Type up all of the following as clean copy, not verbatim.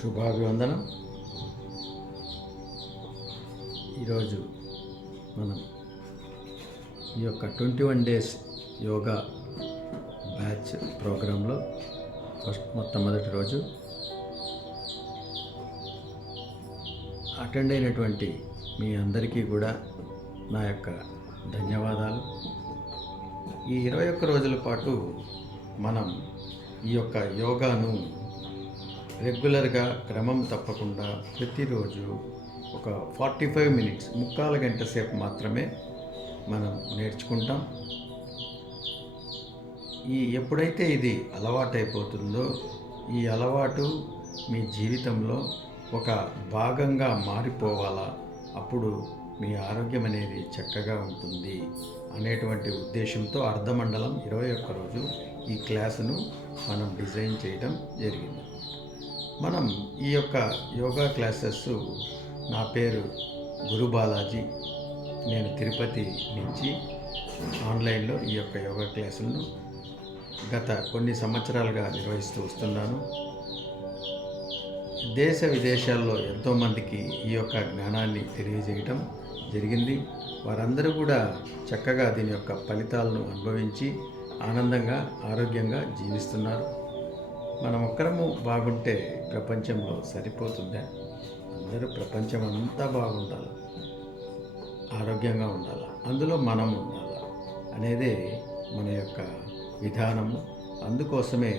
శుభాభివందనం. ఈరోజు మనం ఈ యొక్క 21 డేస్ యోగా బ్యాచ్ ప్రోగ్రాంలో మొట్టమొదటి రోజు అటెండ్ అయినటువంటి మీ అందరికీ కూడా నా యొక్క ధన్యవాదాలు. ఈ 21 రోజుల పాటు మనం ఈ యొక్క యోగాను రెగ్యులర్గా క్రమం తప్పకుండా ప్రతిరోజు ఒక 45 మినిట్స్ ముక్కాలు గంట సేపు మాత్రమే మనం నేర్చుకుంటాం. ఎప్పుడైతే ఇది అలవాటైపోతుందో ఈ అలవాటు మీ జీవితంలో ఒక భాగంగా మారిపోవాలా, అప్పుడు మీ ఆరోగ్యం అనేది చక్కగా ఉంటుంది అనేటువంటి ఉద్దేశంతో అర్ధమండలం 21 రోజు ఈ క్లాసును మనం డిజైన్ చేయడం జరిగింది. మనం ఈ యొక్క యోగా క్లాసెస్, నా పేరు గురు బాలాజీ, నేను తిరుపతి నుంచి ఆన్లైన్లో ఈ యొక్క యోగా క్లాసులను గత కొన్ని సంవత్సరాలుగా నిర్వహిస్తూ వస్తున్నాను. దేశ విదేశాల్లో ఎంతోమందికి ఈ యొక్క జ్ఞానాన్ని తెలియజేయటం జరిగింది. వారందరూ కూడా చక్కగా దీని యొక్క ఫలితాలను అనుభవించి ఆనందంగా ఆరోగ్యంగా జీవిస్తున్నారు. మనం ఒక్కరము బాగుంటే ప్రపంచంలో సరిపోతుందా? అందరూ ప్రపంచం అంతా బాగుండాలి, ఆరోగ్యంగా ఉండాలి, అందులో మనం ఉండాలి అనేదే మన యొక్క విధానము. అందుకోసమే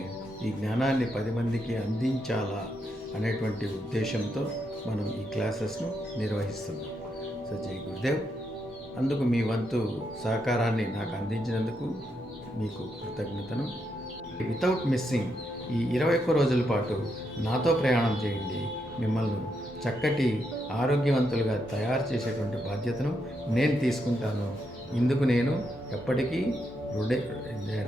ఈ జ్ఞానాన్ని 10 మందికి అందించాలా అనేటువంటి ఉద్దేశంతో మనం ఈ క్లాసెస్ను నిర్వహిస్తున్నాం. సో జై గురుదేవ్. అందుకు మీ వంతు సహకారాన్ని నాకు అందించినందుకు మీకు కృతజ్ఞతను. వితౌట్ మిస్సింగ్ ఈ 21 రోజుల పాటు నాతో ప్రయాణం చేయండి. మిమ్మల్ని చక్కటి ఆరోగ్యవంతులుగా తయారు చేసేటువంటి బాధ్యతను నేను తీసుకుంటాను. ఇందుకు నేను ఎప్పటికీ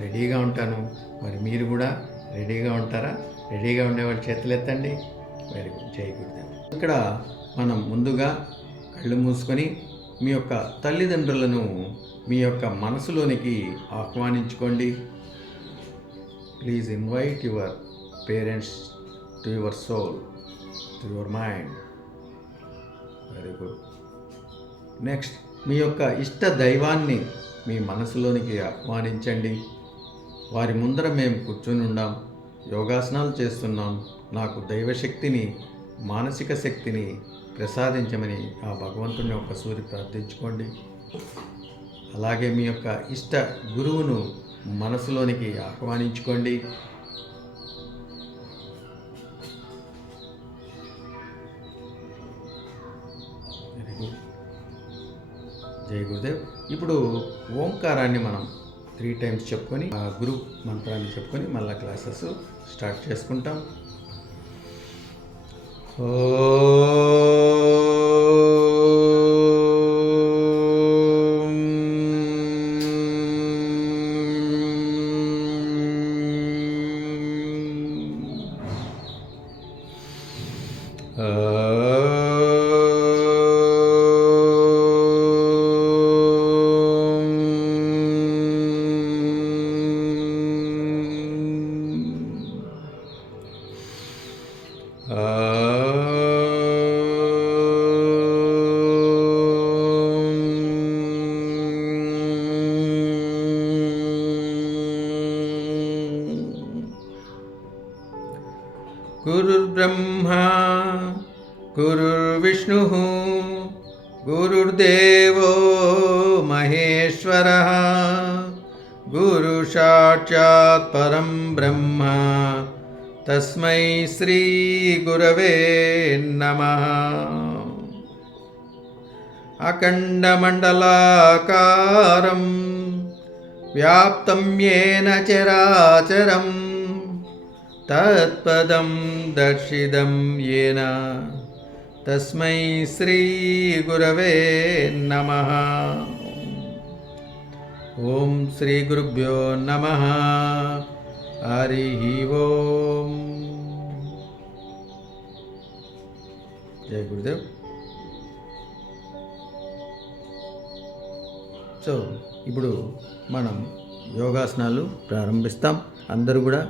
రెడీగా ఉంటాను. మరి మీరు కూడా రెడీగా ఉంటారా? రెడీగా ఉండేవాళ్ళు చేతులు ఎత్తండి. Very good. జై గురుదేవ్. ఇక్కడ మనం ముందుగా కళ్ళు మూసుకొని మీ యొక్క తల్లిదండ్రులను మీ యొక్క మనసులోనికి ఆహ్వానించుకోండి. Please invite your parents to your soul, to your mind. Very good. Next, మీ యొక్క ఇష్ట దైవాన్ని మీ మనసులోనికి ఆహ్వానించండి. వారి ముందర మేము కూర్చొని ఉన్నాం, యోగాసనాలు చేస్తున్నాం, నాకు దైవశక్తిని, మానసిక శక్తిని ప్రసాదించమని ఆ భగవంతుని యొక్క సూరి ప్రార్థించుకోండి. అలాగే మీ యొక్క ఇష్ట గురువును మనసులోనికి ఆహ్వానించుకోండి. Very good. జై గురుదేవ్. ఇప్పుడు ఓంకారాన్ని మనం 3 టైమ్స్ చెప్పుకొని ఆ గురు మంత్రాన్ని చెప్పుకొని మళ్ళీ క్లాసెస్ స్టార్ట్ చేసుకుంటాం. గురుర్బ్రహ్మా గురుర్విష్ణుః గురుర్దేవో మహేశ్వరః గురు సాక్షాత్ పరం బ్రహ్మ తస్మై శ్రీ గురవే నమః. అఖండమండలాకారం వ్యాప్తం యేన చరాచరం తత్పదం దర్శితం యేన తస్మై శ్రీ గురవే నమః. ఓం శ్రీ గురుభ్యో నమః. హరి ఓం. జై గురుదేవ్. సో ఇప్పుడు మనం యోగాసనాలు ప్రారంభిస్తాం. అందరూ కూడా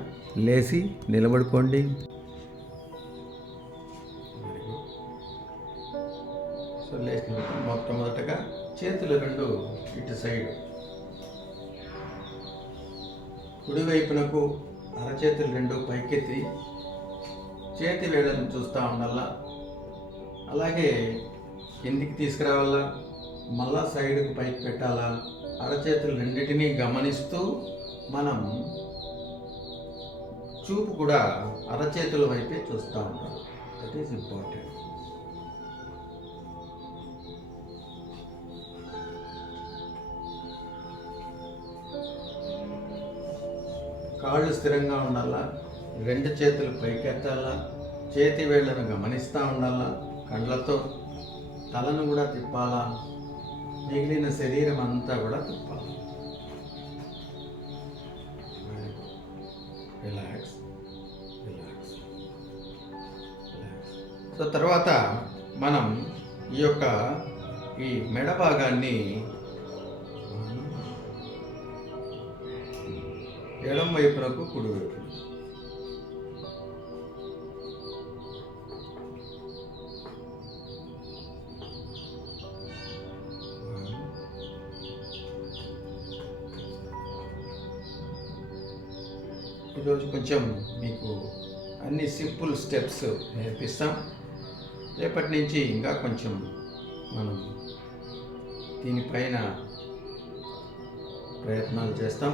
లేచి నిలబడుకోండి. సో లేచిన మొట్టమొదటగా చేతులు రెండు ఇటు సైడ్ కుడివైపునకు అరచేతులు రెండు పైకెత్తి చేతి వేళ్ళను చూస్తూ ఉండాలా. అలాగే కిందికి తీసుకురావాలా, మళ్ళా సైడ్కి పైకి పెట్టాలా. అరచేతులు రెండింటినీ గమనిస్తూ మనం చూపు కూడా అరచేతుల వైపే చూస్తూ ఉంటాం. That is important. కాళ్ళు స్థిరంగా ఉండాలా, రెండు చేతులు పైకెత్తాలా, చేతి వేళ్ళను గమనిస్తూ ఉండాలా, కండ్లతో తలను కూడా తిప్పాలా, మిగిలిన శరీరం అంతా కూడా తిప్పాలి. Relax relax relax. సో తర్వాత మనం ఈ మెడ భాగాన్ని ఎడం వైపునకు కుడి వైపు ఈరోజు కొంచెం మీకు అన్ని సింపుల్ స్టెప్స్ నేర్పిస్తాం. రేపటి నుంచి ఇంకా కొంచెం మనం దీనిపైన ప్రయత్నాలు చేస్తాం.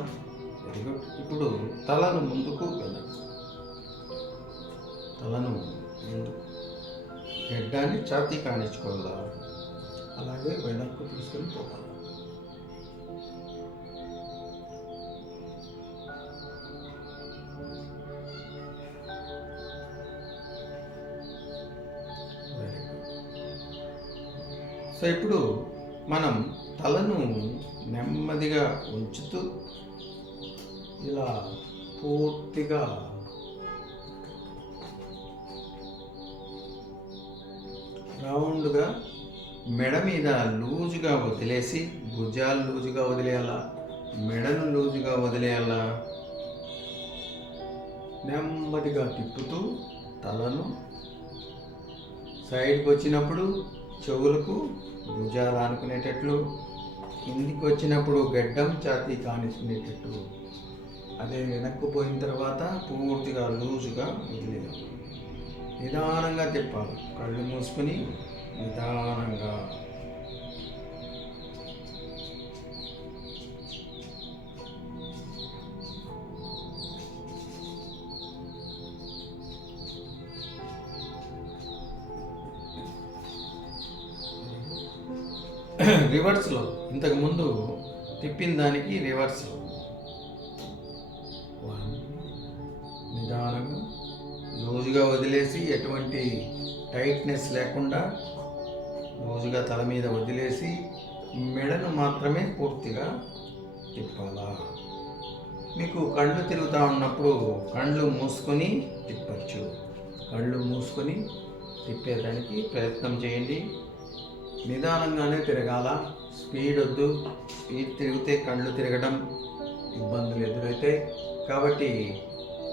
Very good. ఇప్పుడు తలను ముందుకు వెళ్ళాలి. తలను ముందుకు, గడ్డాన్ని ఛాతీ కానించుకోవాలా, అలాగే వెనక్కు తీసుకొని పోవాలి. సో ఇప్పుడు మనం తలను నెమ్మదిగా ఉంచుతూ ఇలా పూర్తిగా రౌండ్గా మెడ మీద లూజుగా వదిలేసి, భుజాలు లూజుగా వదిలేయాలా, మెడను లూజుగా వదిలేయాలా. నెమ్మదిగా తిప్పుతూ తలను సైడ్కి వచ్చినప్పుడు చెవులకు భుజాలు ఆనుకునేటట్లు, కిందికి వచ్చినప్పుడు గడ్డం ఛాతీ కానించుకునేటట్లు. అదే వెనక్కు పోయిన తర్వాత పూర్తిగా లూజుగా వదిలేయాలి. నిదానంగా తిప్పాలి. కళ్ళు మూసుకొని నిదానంగా. రివర్స్లో ఇంతకుముందు తిప్పిన దానికి రివర్స్లో నిదానంగా లూజుగా వదిలేసి, ఎటువంటి టైట్నెస్ లేకుండా లూజుగా తల మీద వదిలేసి మెడను మాత్రమే పూర్తిగా తిప్పాలా. మీకు కళ్ళు తిరుగుతూ ఉన్నప్పుడు కళ్ళు మూసుకొని తిప్పచ్చు. కళ్ళు మూసుకొని తిప్పేదానికి ప్రయత్నం చేయండి. నిదానంగానే తిరగాల, స్పీడ్ వద్దు. స్పీడ్ తిరిగితే కళ్ళు తిరగడం ఇబ్బందులు ఎదురవుతాయి. కాబట్టి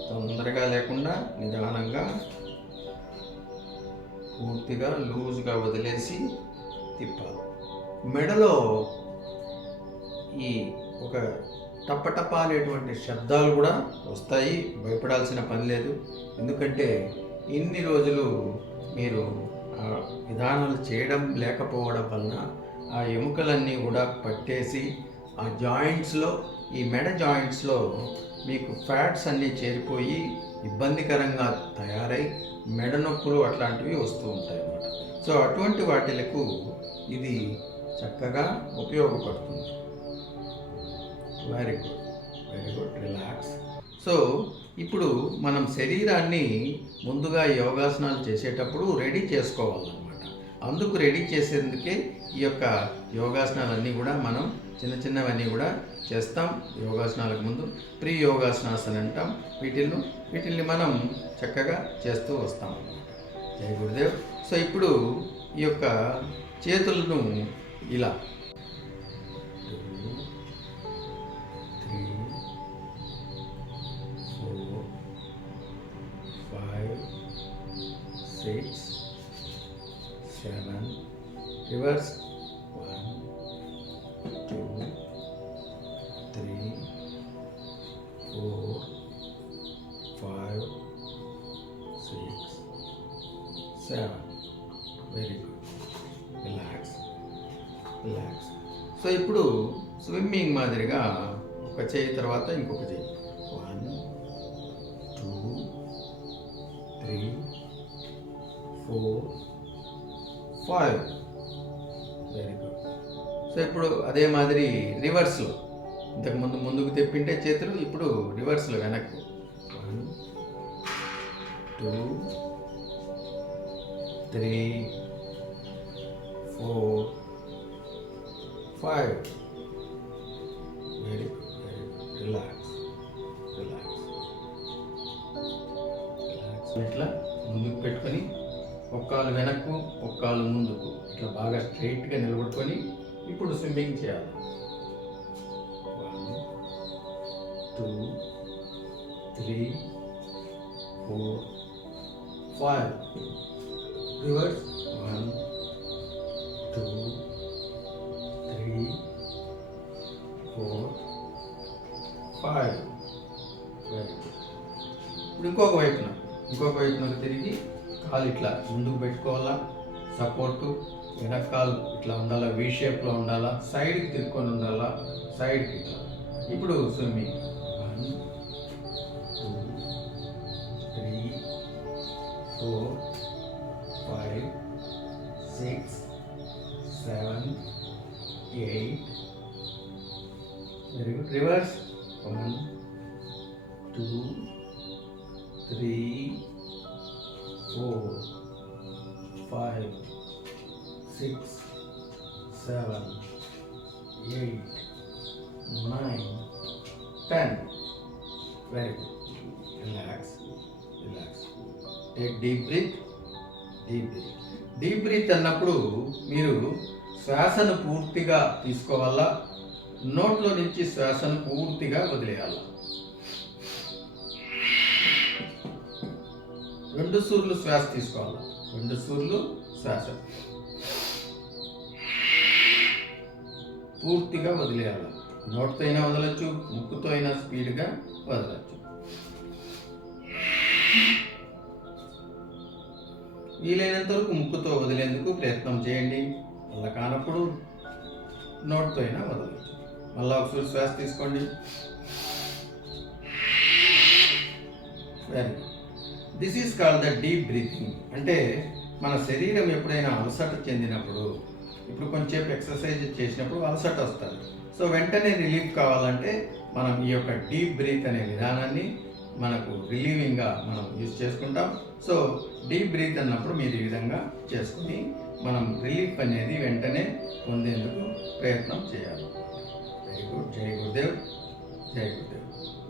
తొందరగా లేకుండా నిదానంగా పూర్తిగా లూజ్గా వదిలేసి తిప్పాలి. మెడలో ఈ ఒక టప్పటప్ప అనేటువంటి శబ్దాలు కూడా వస్తాయి. భయపడాల్సిన పని లేదు. ఎందుకంటే ఇన్ని రోజులు మీరు విధానాలు చేయడం లేకపోవడం వలన ఆ ఎముకలన్నీ కూడా పట్టేసి ఆ జాయింట్స్లో, ఈ మెడ జాయింట్స్లో మీకు ఫ్యాట్స్ అన్నీ చేరిపోయి ఇబ్బందికరంగా తయారై మెడ నొప్పులు అట్లాంటివి వస్తూ ఉంటాయి అన్నమాట. సో అటువంటి వాటిలకు ఇది చక్కగా ఉపయోగపడుతుంది. Very good, very good. Relax. So ఇప్పుడు మనం శరీరాన్ని ముందుగా యోగాసనాలు చేసేటప్పుడు రెడీ చేసుకోవాలన్నమాట. అందుకు రెడీ చేసేందుకే ఈ యొక్క యోగాసనాలన్నీ కూడా మనం చిన్న చిన్నవన్నీ కూడా చేస్తాం. యోగాసనాలకు ముందు ప్రీ యోగాసనాస్ అని అంటాం. వీటిల్ని మనం చక్కగా చేస్తూ వస్తాం అన్నమాట. జై గురుదేవ్. సో ఇప్పుడు ఈ యొక్క చేతులను ఇలా 2, 3, 4, 5, 6, 7, reverse 1 2 3 4 5 6 7. Very good. Relax. So ఇప్పుడు స్విమ్మింగ్ మాదిరిగా ఒక చేయి తర్వాత ఇంకొక చేయి 1 2 3 4 5. Very good. సో ఇప్పుడు అదే మాదిరి రివర్స్లో ఇంతకుముందు ముందుకు తెప్పింటే చేతులు, ఇప్పుడు రివర్స్లో వెనక్కు 1 2 3 4 5. Very good. రిలాక్స్. ఇట్లా ముందుకు పెట్టుకొని ఒక కాలు వెనక్కు ఒక కాలు ముందుకు ఇట్లా బాగా స్ట్రైట్గా నిలబడుకొని ఇప్పుడు స్విమ్మింగ్ చేయాలి. 1 2 3 4 5. రివర్స్ 1 2 3 4 5. Very good. ఇప్పుడు ఇంకొక వైపునకు తిరిగి కాలు ఇట్లా ముందుకు పెట్టుకోవాలా, సపోర్టు వెనక కాలు ఇట్లా ఉండాలా, వీ షేప్లో ఉండాలా, సైడ్కి తిరుక్కొని ఉండాలా, సైడ్కి ఇట్లా. ఇప్పుడు swimming 1 2 3 4 5 6 7 8. Very good. Reverse 1 2 3 4 5 6 7 8 9 10. Very good. Relax. Take deep breath. Deep breath అన్నప్పుడు మీరు శ్వాసను పూర్తిగా తీసుకోవాలా, నోట్లో నుంచి శ్వాసను పూర్తిగా వదిలేయాలి. 2 సూర్లు శ్వాస తీసుకోవాలి. 2 సూర్లు శ్వాస పూర్తిగా వదిలేయాలి. నోటితో అయినా వదలచ్చు, ముక్కుతో అయినా స్పీడ్గా వదలచ్చు. వీలైనంత వరకు ముక్కుతో వదిలేందుకు ప్రయత్నం చేయండి. అలా కానప్పుడు నోటితో అయినా వదలచ్చు. మళ్ళీ ఒకసారి శ్వాస తీసుకోండి. Very good. This is called the deep breathing. అంటే మన శరీరం ఎప్పుడైనా అలసట చెందినప్పుడు, ఇప్పుడు కొంచెంసేపు ఎక్సర్సైజ్ చేసినప్పుడు అలసట వస్తుంది. సో వెంటనే రిలీఫ్ కావాలంటే మనం ఈ యొక్క డీప్ బ్రీత్ అనే విధానాన్ని మనకు రిలీవింగ్గా మనం యూజ్ చేసుకుంటాం. సో డీప్ బ్రీత్ అన్నప్పుడు మీరు ఈ విధంగా చేసుకుని మనం రిలీఫ్ అనేది వెంటనే పొందేందుకు ప్రయత్నం చేయాలి. Very good. జై గురుదేవ్.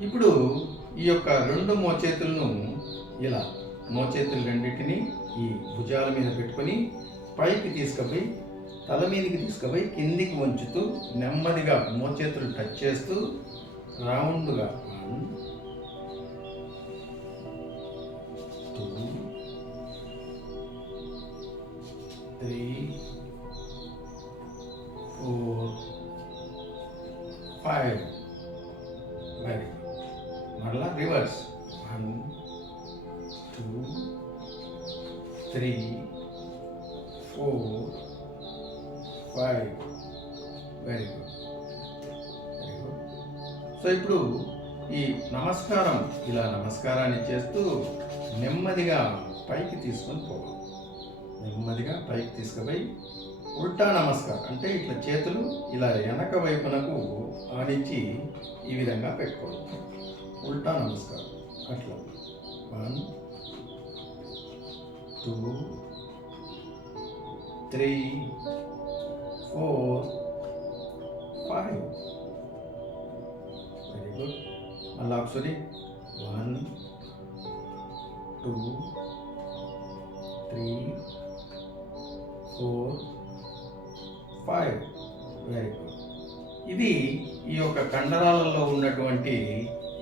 ఇప్పుడు ఈ యొక్క 2 మోచేతులను ఇలా మోచేతులు రెండింటిని ఈ భుజాల మీద పెట్టుకొని పైకి తీసుకుపోయి తల మీదకి తీసుకుపోయి కిందికి వంచుతూ నెమ్మదిగా మోచేతులు టచ్ చేస్తూ రౌండ్గా 1 2 3 4 5. Very good. మరలా రివర్స్ 1 2 3 4 5. Very good. సో ఇప్పుడు ఈ నమస్కారం ఇలా నమస్కారాన్ని చేస్తూ నెమ్మదిగా పైకి తీసుకొని పోవాలి. నెమ్మదిగా పైకి తీసుకుపోయి ఉల్టా నమస్కారం అంటే ఇట్లా చేతులు ఇలా వెనక వైపునకు ఆడించి ఈ విధంగా పెట్టుకోవాలి. ఉల్టా నమస్కారం అట్లా 1 2 3 4 5. Very good. మళ్ళీ ఒకసారి 1 2 3 4 5. Very good. ఇది ఈ యొక్క కండరాలలో ఉన్నటువంటి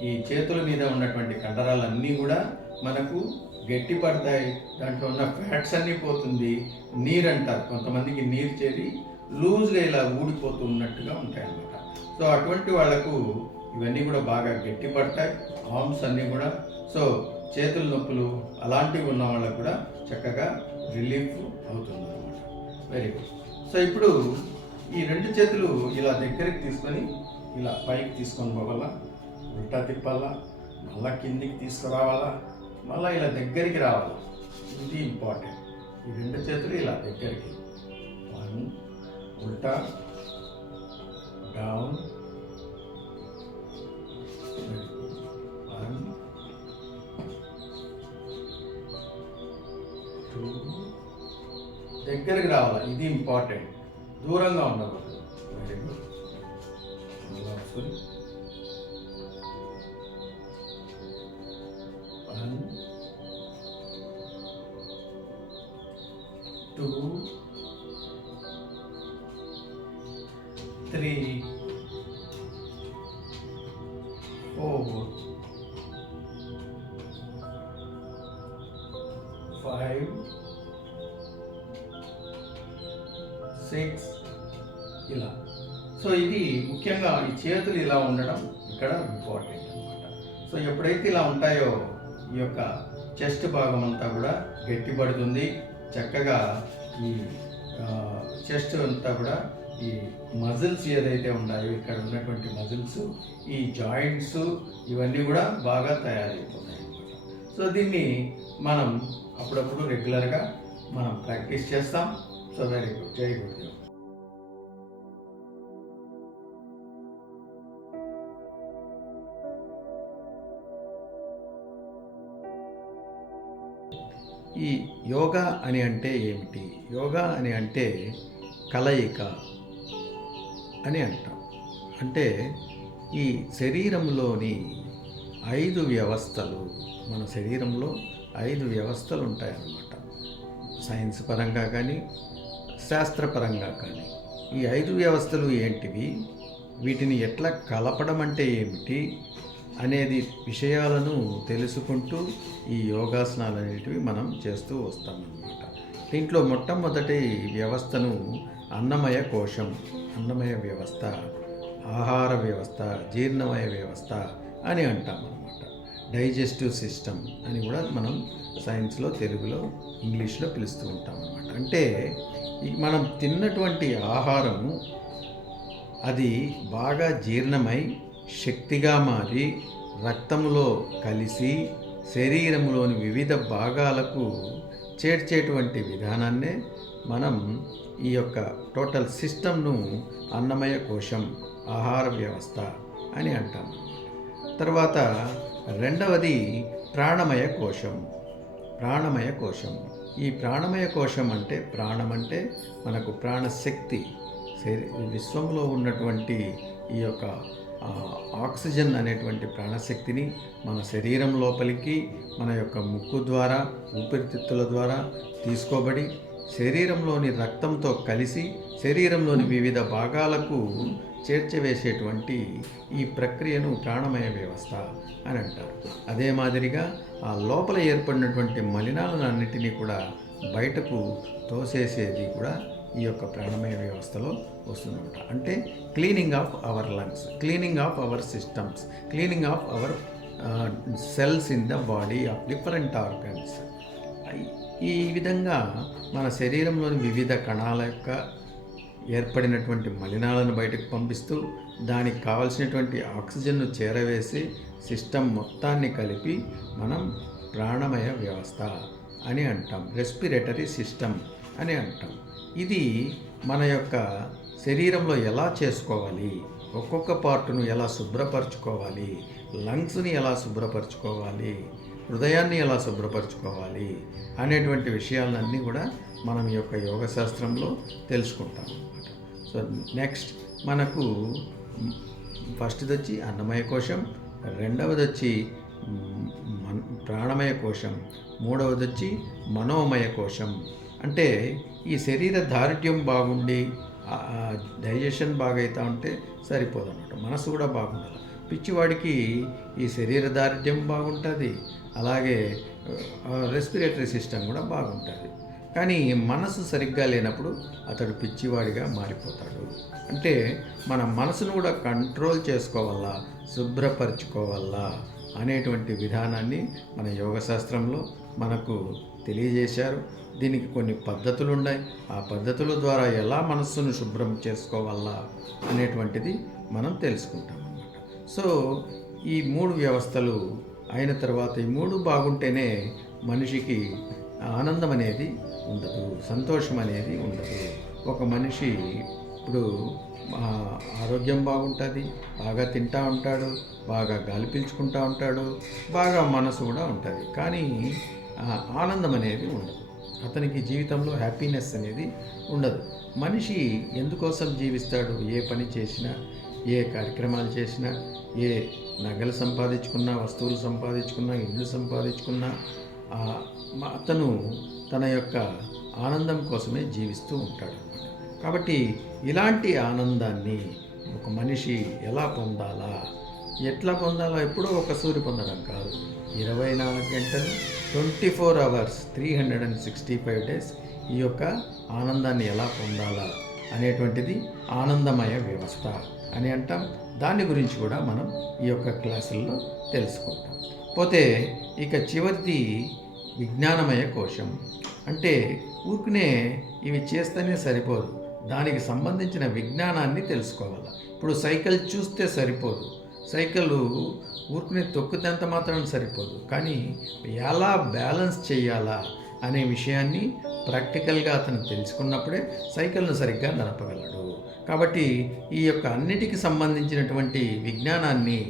ఈ చేతుల మీద ఉన్నటువంటి కండరాలన్నీ కూడా మనకు గట్టి పడతాయి, దాంట్లో ఉన్న ఫ్యాట్స్ అన్నీ పోతుంది. నీరు అంటారు కొంతమందికి, నీరు చేరి లూజ్గా ఇలా ఊడిపోతూ ఉన్నట్టుగా ఉంటాయి అన్నమాట. సో అటువంటి వాళ్ళకు ఇవన్నీ కూడా బాగా గట్టి పడతాయి, ఆర్మ్స్ అన్నీ కూడా. సో చేతుల నొప్పులు అలాంటివి ఉన్న వాళ్ళకు కూడా చక్కగా రిలీఫ్ అవుతుంది అన్నమాట. Very good. సో ఇప్పుడు ఈ రెండు చేతులు ఇలా దగ్గరికి తీసుకొని ఇలా పైకి తీసుకొని పోవాలా, ఉల్టా తిప్పాలా, మళ్ళా కిందికి తీసుకురావాలా, మళ్ళీ ఇలా దగ్గరికి రావాలా. ఇది ఇంపార్టెంట్. ఈ రెండు చేతులు ఇలా దగ్గరికి, వన్, ఉల్టా, డౌన్, వన్, టూ, దగ్గరికి రావాలా. ఇది ఇంపార్టెంట్, దూరంగా ఉండకూడదు. Very good. One, two, three, four, five, six, ఇలా. సో ఇది ముఖ్యంగా ఈ చేతులు ఇలా ఉండడం ఇక్కడ ఇంపార్టెంట్ అన్నమాట. సో ఎప్పుడైతే ఇలా ఉంటాయో ఈ యొక్క చెస్ట్ భాగం అంతా కూడా గట్టిపడుతుంది. చక్కగా ఈ చెస్ట్ అంతా కూడా ఈ మజిల్స్ ఏదైతే ఉన్నాయో, ఇక్కడ ఉన్నటువంటి మజిల్స్, ఈ జాయింట్స్ ఇవన్నీ కూడా బాగా తయారైపోతాయి అన్నమాట. సో దీన్ని మనం అప్పుడప్పుడు రెగ్యులర్గా మనం ప్రాక్టీస్ చేస్తాం. So very good. జై గురుదేవ్. ఈ యోగా అని అంటే ఏమిటి? యోగా అని అంటే కలయిక అని అంటాం. అంటే ఈ శరీరంలోని 5 వ్యవస్థలు, మన శరీరంలో 5 వ్యవస్థలు ఉంటాయన్నమాట. సైన్స్ పరంగా కానీ శాస్త్రపరంగా కానీ ఈ 5 వ్యవస్థలు ఏంటివి, వీటిని ఎట్లా కలపడం అంటే ఏమిటి అనేది విషయాలను తెలుసుకుంటూ ఈ యోగాసనాలు అనేటివి మనం చేస్తూ వస్తామన్నమాట. దీంట్లో మొట్టమొదటి వ్యవస్థను అన్నమయ కోశం, అన్నమయ వ్యవస్థ, ఆహార వ్యవస్థ, జీర్ణమయ వ్యవస్థ అని అంటామన్నమాట. డైజెస్టివ్ సిస్టమ్ అని కూడా మనం సైన్స్లో, తెలుగులో, ఇంగ్లీష్లో పిలుస్తూ ఉంటాం అన్నమాట. అంటే మనం తిన్నటువంటి ఆహారము అది బాగా జీర్ణమై శక్తిగా మారి రక్తంలో కలిసి శరీరంలోని వివిధ భాగాలకు చేర్చేటువంటి విధానాన్నే మనం ఈ యొక్క టోటల్ సిస్టమ్ను అన్నమయ కోశం, ఆహార వ్యవస్థ అని అంటాం. తర్వాత రెండవది ప్రాణమయ కోశం. ప్రాణమయ కోశం, ఈ ప్రాణమయ కోశం అంటే ప్రాణం అంటే మనకు ప్రాణశక్తి, విశ్వంలో ఉన్నటువంటి ఈ యొక్క ఆక్సిజన్ అనేటువంటి ప్రాణశక్తిని మన శరీరం లోపలికి మన యొక్క ముక్కు ద్వారా, ఊపిరితిత్తుల ద్వారా తీసుకోబడి శరీరంలోని రక్తంతో కలిసి శరీరంలోని వివిధ భాగాలకు చేర్చివేసేటువంటి ఈ ప్రక్రియను ప్రాణమయ వ్యవస్థ అని అంటారు. అదే మాదిరిగా ఆ లోపల ఏర్పడినటువంటి మలినాలను అన్నిటినీ కూడా బయటకు తోసేసేది కూడా ఈ యొక్క ప్రాణమయ వ్యవస్థలో వస్తుందన్నమాట. అంటే cleaning of our lungs, cleaning of our systems, cleaning of our cells in the body of different organs. ఈ విధంగా మన శరీరంలోని వివిధ కణాల యొక్క ఏర్పడినటువంటి మలినాలను బయటకు పంపిస్తూ దానికి కావలసినటువంటి ఆక్సిజన్ను చేరవేసి సిస్టమ్ మొత్తాన్ని కలిపి మనం ప్రాణమయ వ్యవస్థ అని అంటాం, రెస్పిరేటరీ సిస్టమ్ అని అంటాం. ఇది మన యొక్క శరీరంలో ఎలా చేసుకోవాలి, ఒక్కొక్క పార్టును ఎలా శుభ్రపరచుకోవాలి, లంగ్స్ని ఎలా శుభ్రపరచుకోవాలి, హృదయాన్ని ఎలా శుభ్రపరచుకోవాలి అనేటువంటి విషయాలన్నీ కూడా మనం ఈ యొక్క యోగ శాస్త్రంలో తెలుసుకుంటాం అన్నమాట. సో నెక్స్ట్ మనకు ఫస్ట్ది వచ్చి అన్నమయ కోశం, రెండవది వచ్చి ప్రాణమయ కోశం, మూడవది వచ్చి మనోమయ కోశం. అంటే ఈ శరీర దారుఢ్యం బాగుండి డైజెషన్ బాగైతా ఉంటే సరిపోదన్నమాట, మనసు కూడా బాగుండాలి. పిచ్చివాడికి ఈ శరీర దారిద్ర్యం బాగుంటుంది, అలాగే రెస్పిరేటరీ సిస్టమ్ కూడా బాగుంటుంది. కానీ మనసు సరిగ్గా లేనప్పుడు అతడు పిచ్చివాడిగా మారిపోతాడు. అంటే మన మనసును కూడా కంట్రోల్ చేసుకోవాలా, శుభ్రపరచుకోవాలా అనేటువంటి విధానాన్ని మన యోగ శాస్త్రంలో మనకు తెలియజేశారు. దీనికి కొన్ని పద్ధతులు ఉన్నాయి. ఆ పద్ధతుల ద్వారా ఎలా మనస్సును శుభ్రం చేసుకోవాలా అనేటువంటిది మనం తెలుసుకుంటాం అన్నమాట. సో ఈ 3 వ్యవస్థలు అయిన తర్వాత, ఈ 3 బాగుంటేనే మనిషికి ఆనందం అనేది ఉండదు, సంతోషం అనేది ఉండదు. ఒక మనిషి ఇప్పుడు ఆరోగ్యం బాగుంటుంది, బాగా తింటూ ఉంటాడు, బాగా గాలి పీల్చుకుంటూ ఉంటాడు, బాగా మనసు కూడా ఉంటుంది, కానీ ఆనందం అనేది ఉండదు. అతనికి జీవితంలో హ్యాపీనెస్ అనేది ఉండదు. మనిషి ఎందుకోసం జీవిస్తాడు? ఏ పని చేసినా, ఏ కార్యక్రమాలు చేసినా, ఏ నగలు సంపాదించుకున్నా, వస్తువులు సంపాదించుకున్నా, ఇల్లు సంపాదించుకున్నా అతను తన యొక్క ఆనందం కోసమే జీవిస్తూ ఉంటాడు. కాబట్టి ఇలాంటి ఆనందాన్ని ఒక మనిషి ఎలా పొందాలా, ఎట్లా పొందాలో ఎప్పుడో ఒకసారి పొందడం కాదు, 24 గంటలు 24 అవర్స్ 365 డేస్ ఈ యొక్క ఆనందాన్ని ఎలా పొందాలా అనేటువంటిది ఆనందమయ వ్యవస్థ అని అంటాం. దాని గురించి కూడా మనం ఈ యొక్క క్లాసుల్లో తెలుసుకుంటాం. పోతే ఇక చివరిది విజ్ఞానమయ కోశం. అంటే ఊరికనే ఇవి చేస్తేనే సరిపోదు, దానికి సంబంధించిన విజ్ఞానాన్ని తెలుసుకోవాలి. ఇప్పుడు సైకిల్ చూస్తే సరిపోదు, సైకిల్ ఊరికనే తొక్కుతంత మాత్రం సరిపోదు, కానీ ఎలా బ్యాలెన్స్ చేయాలా అనే విషయాన్ని ప్రాక్టికల్గా అతను తెలుసుకున్నప్పుడే సైకిల్ను సరిగ్గా నడపగలడు. కాబట్టి ఈ యొక్క అన్నిటికి సంబంధించినటువంటి విజ్ఞానాన్ని,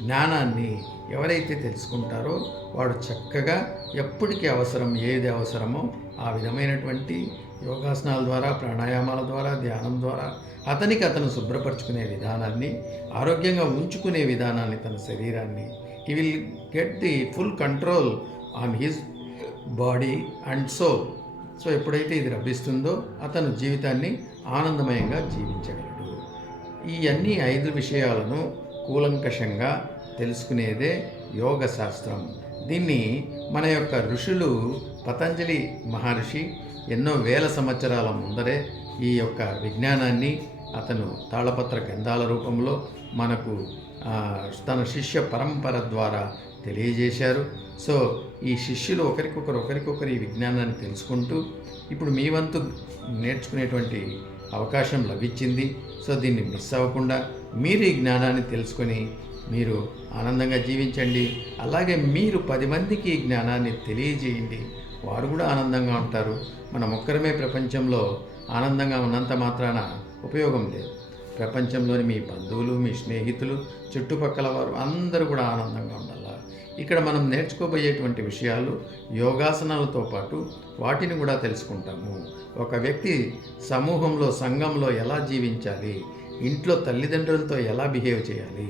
జ్ఞానాన్ని ఎవరైతే తెలుసుకుంటారో వాడు చక్కగా ఎప్పటికీ అవసరం, ఏది అవసరమో ఆ విధమైనటువంటి యోగాసనాల ద్వారా, ప్రాణాయామాల ద్వారా, ధ్యానం ద్వారా అతను శుభ్రపరచుకునే విధానాన్ని, ఆరోగ్యంగా ఉంచుకునే విధానాన్ని, తన శరీరాన్ని, he will get the full control on his body and soul. So ఎప్పుడైతే ఇది లభిస్తుందో అతను జీవితాన్ని ఆనందమయంగా జీవించగలడు. ఈ అన్ని 5 విషయాలను కూలంకషంగా తెలుసుకునేదే యోగ శాస్త్రం. దీన్ని మన యొక్క ఋషులు, పతంజలి మహర్షి ఎన్నో వేల సంవత్సరాల ముందరే ఈ యొక్క విజ్ఞానాన్ని అతను తాళపత్ర గ్రంథాల రూపంలో మనకు తన శిష్య పరంపర ద్వారా తెలియజేశారు. సో ఈ శిష్యులు ఒకరికొకరు ఈ విజ్ఞానాన్ని తెలుసుకుంటూ ఇప్పుడు మీ వంతు నేర్చుకునేటువంటి అవకాశం లభించింది. సో దీన్ని మిస్ అవ్వకుండా మీరు ఈ జ్ఞానాన్ని తెలుసుకొని మీరు ఆనందంగా జీవించండి. అలాగే మీరు 10 మందికి ఈ జ్ఞానాన్ని తెలియజేయండి, వారు కూడా ఆనందంగా ఉంటారు. మనం ఒక్కరమే ప్రపంచంలో ఆనందంగా ఉన్నంత మాత్రాన ఉపయోగం లేదు. ప్రపంచంలోని మీ బంధువులు, మీ స్నేహితులు, చుట్టుపక్కల వారు అందరూ కూడా ఆనందంగా ఉండాలి. ఇక్కడ మనం నేర్చుకోబోయేటువంటి విషయాలు యోగాసనాలతో పాటు వాటిని కూడా తెలుసుకుంటాము. ఒక వ్యక్తి సమూహంలో, సంఘంలో ఎలా జీవించాలి, ఇంట్లో తల్లిదండ్రులతో ఎలా బిహేవ్ చేయాలి,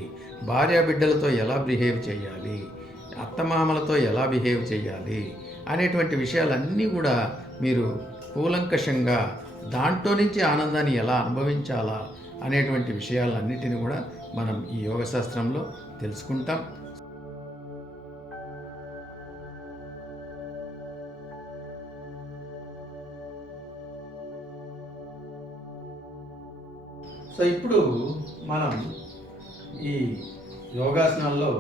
భార్యాబిడ్డలతో ఎలా బిహేవ్ చేయాలి, అత్తమామలతో ఎలా బిహేవ్ చేయాలి అనేటువంటి విషయాలన్నీ కూడా మీరు కూలంకషంగా దాంట్లో నుంచి ఆనందాన్ని ఎలా అనుభవించాలా అనేటువంటి విషయాలన్నిటిని కూడా మనం ఈ యోగశాస్త్రంలో తెలుసుకుంటాం. సో ఇప్పుడు మనం ఈ యోగాసనాల్లో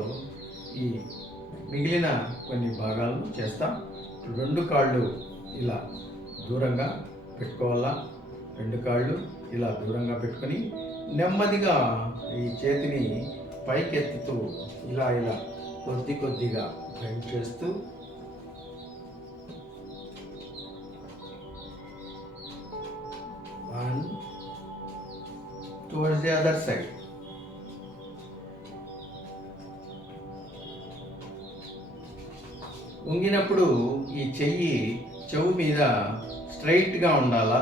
ఈ మిగిలిన కొన్ని భాగాలను చేస్తాం. 2 కాళ్ళు ఇలా దూరంగా పెట్టుకోవాలా. 2 కాళ్ళు ఇలా దూరంగా పెట్టుకొని నెమ్మదిగా ఈ చేతిని పైకెత్తుతూ ఇలా కొద్దిగా బెండ్ చేస్తూ one towards the other side. వంగినప్పుడు ఈ చెయ్యి చెవు మీద స్ట్రైట్గా ఉండాలా,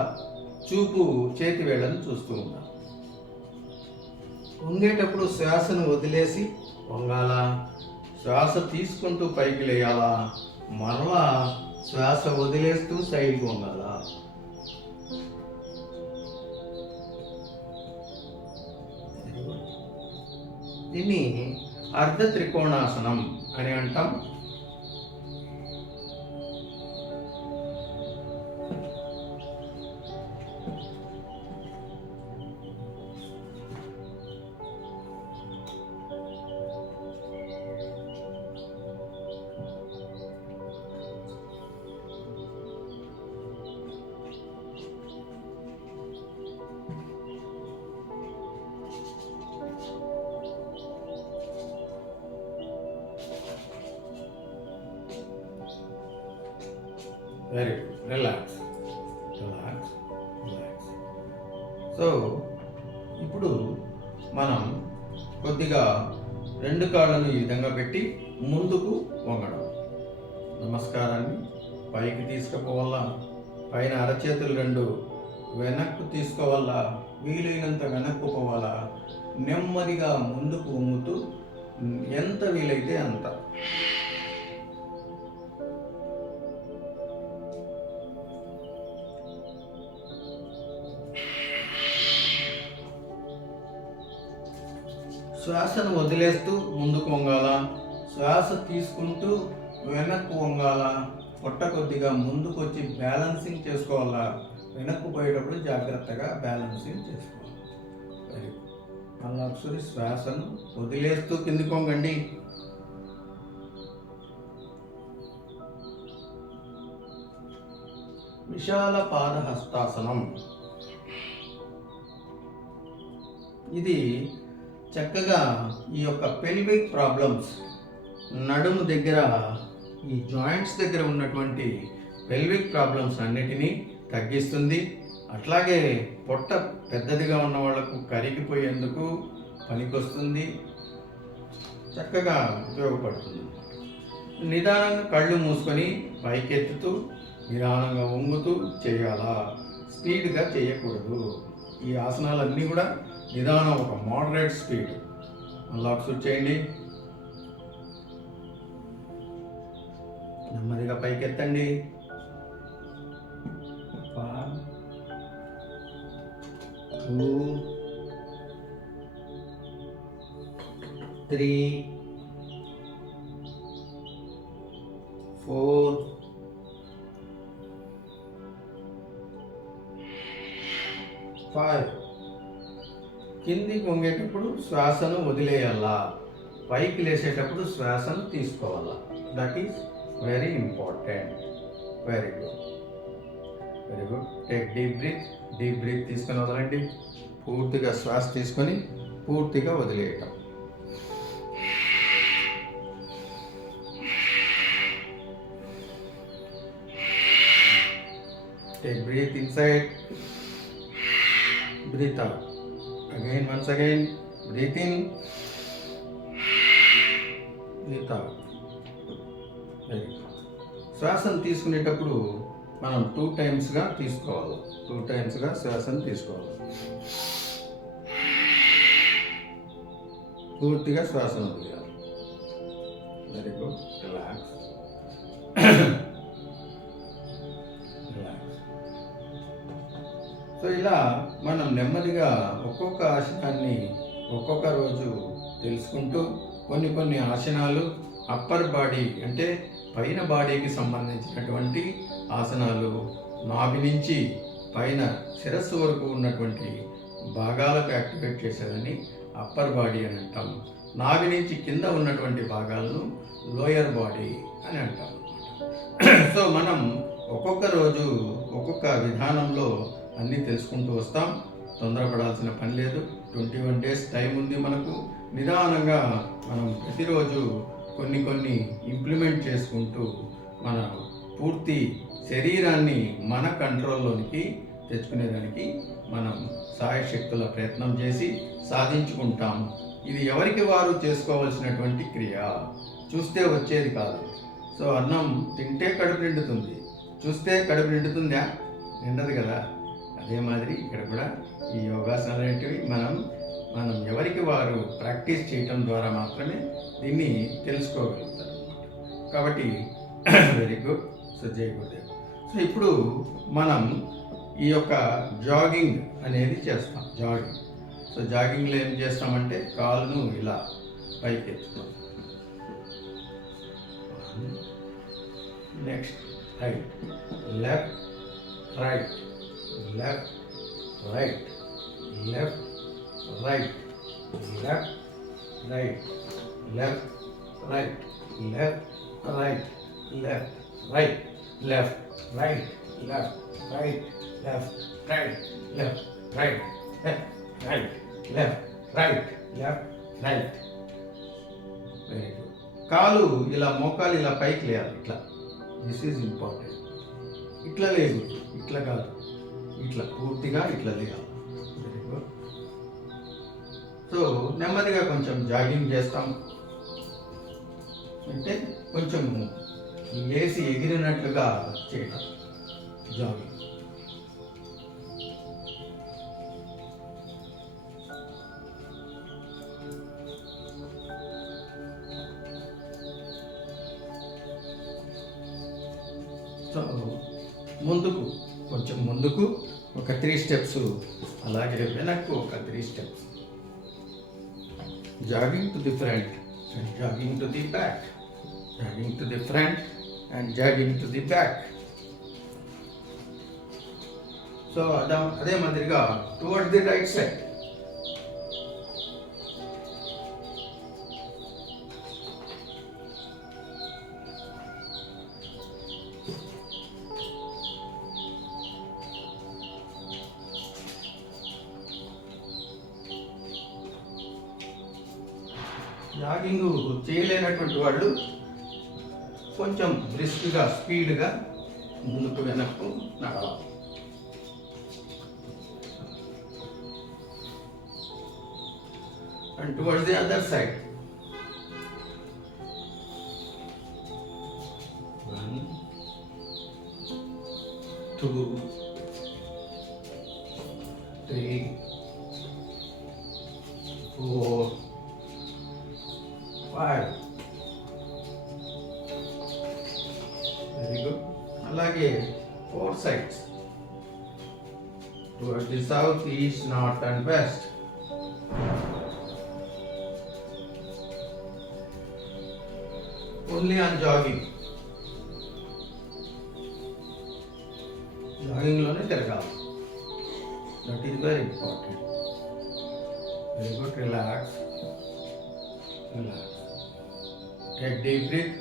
చూపు చేతి వేళ్ళను చూస్తూ ఉండాలి. వంగేటప్పుడు శ్వాసను వదిలేసి వంగాలా, శ్వాస తీసుకుంటూ పైకి లేయాలా, మరలా శ్వాస వదిలేస్తూ సైడ్కి వంగాలా. దీన్ని అర్ధ త్రికోణాసనం అని అంటాం. Very good. Relax relax relax. So ఇప్పుడు మనం కొద్దిగా రెండు కాళ్ళను ఈ విధంగా పెట్టి ముందుకు వంగడం. నమస్కారాన్ని పైకి తీసుకుపోవాలా, పైన అరచేతులు రెండు వెనక్కు తీసుకోవాలా, వీలైనంత వెనక్కు పోవాలా, నెమ్మదిగా ముందుకు వంగుతూ ఎంత వీలైతే అంత. శ్వాసను వదిలేస్తూ ముందుకు వంగాల, శ్వాస తీసుకుంటూ వెనక్కు వంగాల, పొట్ట కొద్దిగా ముందుకు వచ్చి బ్యాలెన్సింగ్ చేసుకోవాలా, వెనక్కు పోయేటప్పుడు జాగ్రత్తగా బ్యాలెన్సింగ్ చేసుకోవాలి. Very good. మళ్ళీ ఒకసారి శ్వాసను వదిలేస్తూ కిందికి వంగండి. విశాల పాదహస్తాసనం. ఇది చక్కగా ఈ యొక్క పెల్విక్ ప్రాబ్లమ్స్, నడుము దగ్గర ఈ జాయింట్స్ దగ్గర ఉన్నటువంటి పెల్విక్ ప్రాబ్లమ్స్ అన్నిటినీ తగ్గిస్తుంది. అట్లాగే పొట్ట పెద్దదిగా ఉన్న వాళ్ళకు కరిగిపోయేందుకు పనికొస్తుంది, చక్కగా ఉపయోగపడుతుంది. నిదానంగా కళ్ళు మూసుకొని పైకెత్తుతూ నిదానంగా వంగుతూ చేయాలా, స్పీడ్గా చేయకూడదు. ఈ ఆసనాలన్నీ కూడా నిదానం, ఒక మోడరేట్ స్పీడ్. మళ్ళీ ఒకసారి చేయండి. నెమ్మదిగా పైకెత్తండి. 1 2 3 4 5. కిందికి వంగేటప్పుడు శ్వాసను వదిలేయాలా, పైకి లేసేటప్పుడు శ్వాసను తీసుకోవాలా. That is very important. Very good, very good. Take deep breath. Deep breath తీసుకొని వదలండి. పూర్తిగా శ్వాస తీసుకొని పూర్తిగా వదిలేయటం. Take breath inside, breathe out. Again, once again, breathe in, breathe out. Very good. శ్వాసను తీసుకునేటప్పుడు మనం 2 టైమ్స్గా తీసుకోవాలి. 2 టైమ్స్గా శ్వాసను తీసుకోవాలి. పూర్తిగా శ్వాసను వదిలేయాలి. Very good. రిలాక్స్. సో ఇలా మనం నెమ్మదిగా ఒక్కొక్క ఆసనాన్ని ఒక్కొక్క రోజు తెలుసుకుంటూ కొన్ని ఆసనాలు అప్పర్ బాడీ అంటే పైన బాడీకి సంబంధించినటువంటి ఆసనాలు, నాభి నుంచి పైన శిరస్సు వరకు ఉన్నటువంటి భాగాలకు యాక్టివేట్ చేసేదని అప్పర్ బాడీ అని అంటాం. నాభి నుంచి కింద ఉన్నటువంటి భాగాలను లోయర్ బాడీ అని అంటాం. సో మనం ఒక్కొక్క రోజు ఒక్కొక్క విధానంలో అన్నీ తెలుసుకుంటూ వస్తాం. తొందరపడాల్సిన పని లేదు. 21 డేస్ టైం ఉంది మనకు. నిదానంగా మనం ప్రతిరోజు కొన్ని ఇంప్లిమెంట్ చేసుకుంటూ మన పూర్తి శరీరాన్ని మన కంట్రోల్లోనికి తెచ్చుకునేదానికి మనం సాయశక్తుల ప్రయత్నం చేసి సాధించుకుంటాం. ఇది ఎవరికి వారు చేసుకోవాల్సినటువంటి క్రియ, చూస్తే వచ్చేది కాదు. సో అన్నం తింటే కడుపు నిండుతుంది, చూస్తే కడుపు నిండుతుందా? నిండదు కదా. అదే మాదిరి ఇక్కడ కూడా ఈ యోగాసనాలు అనేటివి మనం ఎవరికి వారు ప్రాక్టీస్ చేయటం ద్వారా మాత్రమే దీన్ని తెలుసుకోగలుగుతారు అన్నమాట. కాబట్టి వెరీ గుడ్. సో జై గురుదేవ్. సో ఇప్పుడు మనం ఈ యొక్క జాగింగ్ అనేది చేస్తాం. జాగింగ్. సో జాగింగ్లో ఏం చేస్తామంటే కాలును ఇలా పైకి ఎత్తుతాం. Next right, left right, left right, left right, left right, left right, left right, left right, left right, left, right, left, right, left, right, left, right, left, right, left, right. Very good. కాలు ఇలా మోకాలు ఇలా పైకి లేయాలి, ఇట్లా. This is important. ఇట్లా లేదు, ఇట్లా కాదు, ఇట్లా పూర్తిగా ఇట్లా లేయాలి. Very good. సో నెమ్మదిగా కొంచెం జాగింగ్ చేస్తాం, అంటే కొంచెం లేసి ఎగిరినట్లుగా చేయడం జాగింగ్. సో ముందుకు కొంచెం ముందుకు ఒక 3 స్టెప్స్, అలాగే వెనక్కు ఒక 3 steps. Jogging to the front and jogging to the back, jogging to the front and jogging to the back. So అదే మాదిరిగా towards the right side. Jogging చేయలేనటువంటి వాళ్ళు కొంచెం బ్రిస్క్గా, స్పీడ్గా ముందుకు వెనక్కు నడవాలి. And towards the other side. 1, 2, 3, 4, 5. Very good. అలాగే 4 sides. Towards the south, east, north and west. Only on jogging. Jogging లోనే తిరగాలి. That is very important. Very good. Relax. Relax. Take deep breath.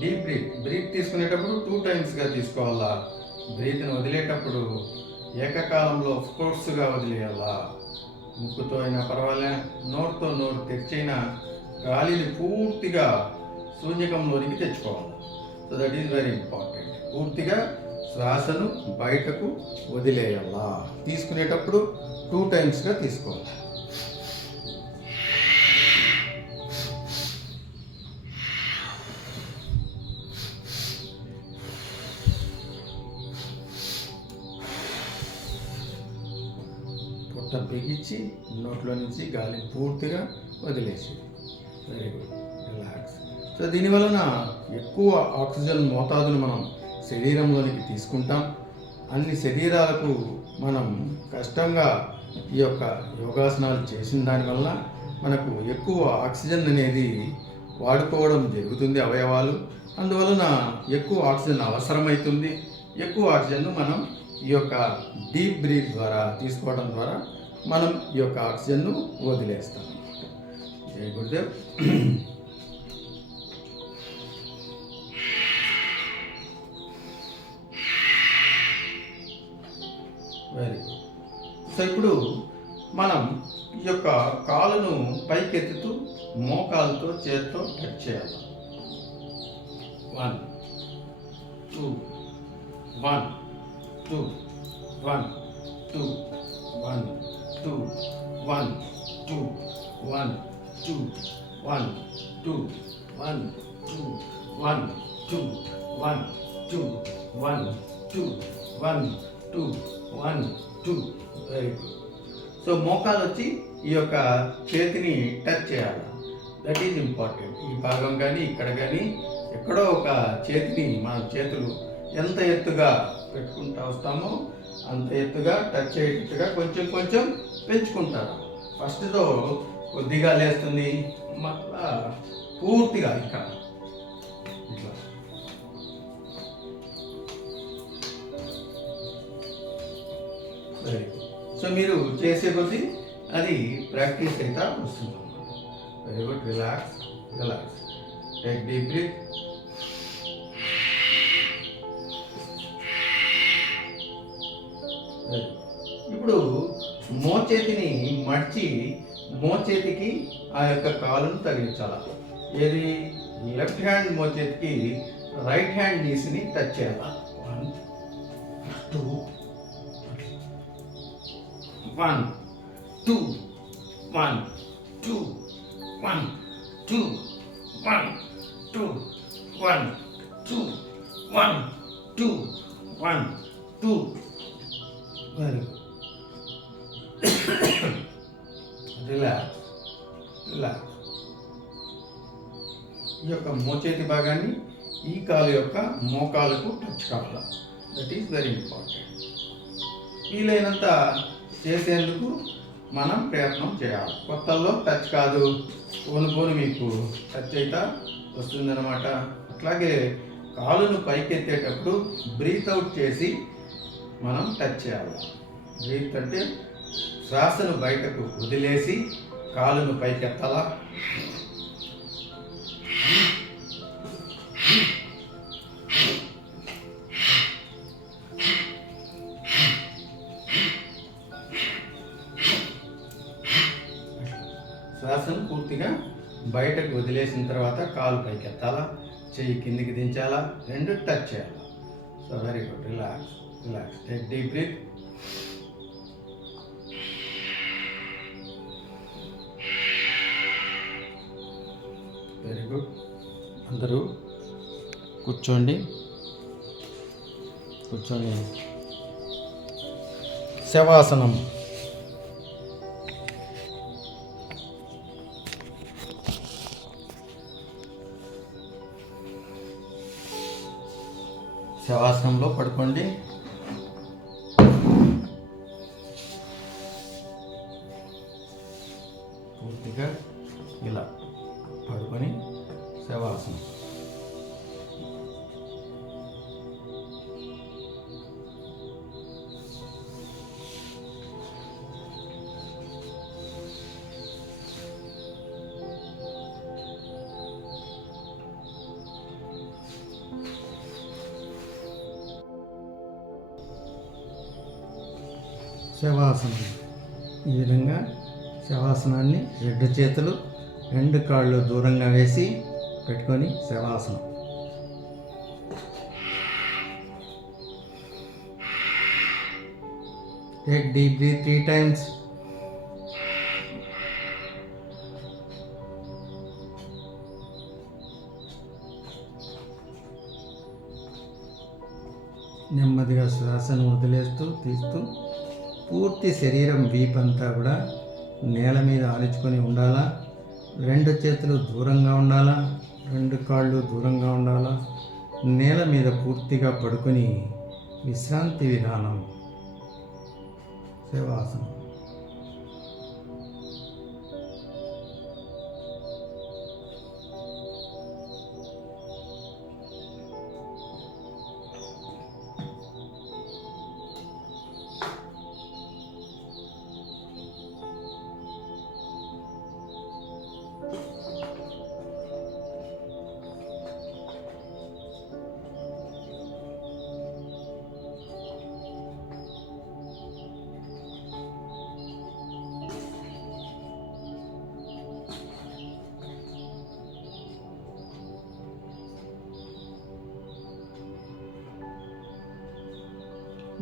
Deep breath తీసుకునేటప్పుడు 2 టైమ్స్గా తీసుకోవాలా. బ్రీత్ని వదిలేటప్పుడు ఏకకాలంలో ఫోర్స్గా వదిలేయాలా. ముక్కుతో అయినా పర్వాలే, నోరుతో నోరు తెరిచైనా గాలిని పూర్తిగా శూన్యకంలోనికి తెచ్చుకోవాలి. So that is very important. పూర్తిగా శ్వాసను బయటకు వదిలేయాలా. తీసుకునేటప్పుడు 2 టైమ్స్గా తీసుకోవాలి. పొట్ట బిగించి నోట్లో నుంచి గాలి పూర్తిగా వదిలేసి. Very good. రిలాక్స్. సో దీనివలన ఎక్కువ ఆక్సిజన్ మోతాదును మనం శరీరంలోనికి తీసుకుంటాం. అన్ని శరీరాలకు మనం కష్టంగా ఈ యొక్క యోగాసనాలు చేసిన దానివల్ల మనకు ఎక్కువ ఆక్సిజన్ అనేది వాడుకోవడం జరుగుతుంది అవయవాలు. అందువలన ఎక్కువ ఆక్సిజన్ అవసరమవుతుంది. ఎక్కువ ఆక్సిజన్ను మనం ఈ యొక్క డీప్ బ్రీత్ ద్వారా తీసుకోవడం ద్వారా మనం ఈ యొక్క ఆక్సిజన్ను వదిలేస్తాం. జై గురుదేవ్. Very good. సో ఇప్పుడు మనం ఈ యొక్క కాలును పైకెత్తుతూ మోకాలతో చేత్తో టచ్ చేయాలి. 1 2 1 2 1 2 1 2 1 2 1 2 1 2 1 2 1 2 1 2 1 2 1 2 1 2. Very good. సో మోకాలు వచ్చి ఈ యొక్క చేతిని టచ్ చేయాలి. That is important. ఈ భాగం కానీ ఇక్కడ కానీ ఎక్కడో ఒక చేతిని మన చేతులు ఎంత ఎత్తుగా పెట్టుకుంటూ వస్తామో అంత ఎత్తుగా టచ్ అయ్యేటట్టుగా కొంచెం కొంచెం పెంచుకుంటారు. ఫస్ట్తో కొద్దిగా లేస్తుంది, మళ్ళా పూర్తిగా ఇట్లా. Very good. సో మీరు చేసే కొద్దీ అది ప్రాక్టీస్ అయితే వస్తుంది. Very good. Relax, relax. Take deep breath. ఇప్పుడు మోచేతిని మడిచి మోచేతికి ఆ యొక్క కాలును తగిలించాలి. ఏది? లెఫ్ట్ హ్యాండ్ మోచేతికి రైట్ హ్యాండ్ నీస్ని టచ్ చేయాలి. 1 2 1 2 1 2 1 2 1 2 1 2 1 2 1 2. Very good. Relax, relax. ఈ యొక్క మోచేతి భాగాన్ని ఈ కాలు యొక్క మోకాలకు టచ్ కావాలి. That is very important. వీలైనంత చేసేందుకు మనం ప్రయత్నం చేయాలి. కొత్తల్లో టచ్ కాదు, పోను మీకు టచ్ అయితే వస్తుందన్నమాట. అట్లాగే కాలును పైకెత్తేటప్పుడు బ్రీత్ అవుట్ చేసి మనం టచ్ చేయాలి. బ్రీత్ అంటే శ్వాసను బయటకు వదిలేసి కాలును పైకెత్తాలా. శ్వాసను పూర్తిగా బయటకు వదిలేసిన తర్వాత కాలు పైకెత్తాలా, చెయ్యి కిందికి దించాలా, రెండు టచ్ చేయాలా. So very good. Relax, relax. Take deep breath. Very good. అందరూ కూర్చోండి. శవాసనం. శవాసనంలో పడుకోండి. పూర్తిగా ఇలా పడుకొని శవాసనం. శవాసనం. ఈ విధంగా శవాసనాన్ని రెండు చేతులు రెండు కాళ్ళు దూరంగా వేసి పెట్టుకొని శవాసనం. Take deep breath 3 times. నెమ్మదిగా శ్వాసను వదిలేస్తూ తీస్తూ పూర్తి శరీరం వీపంతా కూడా నేల మీద ఆనించుకొని ఉండాలా. రెండు చేతులు దూరంగా ఉండాలా, రెండు కాళ్ళు దూరంగా ఉండాలా. నేల మీద పూర్తిగా పడుకొని విశ్రాంతి విధానం. శవాసనం.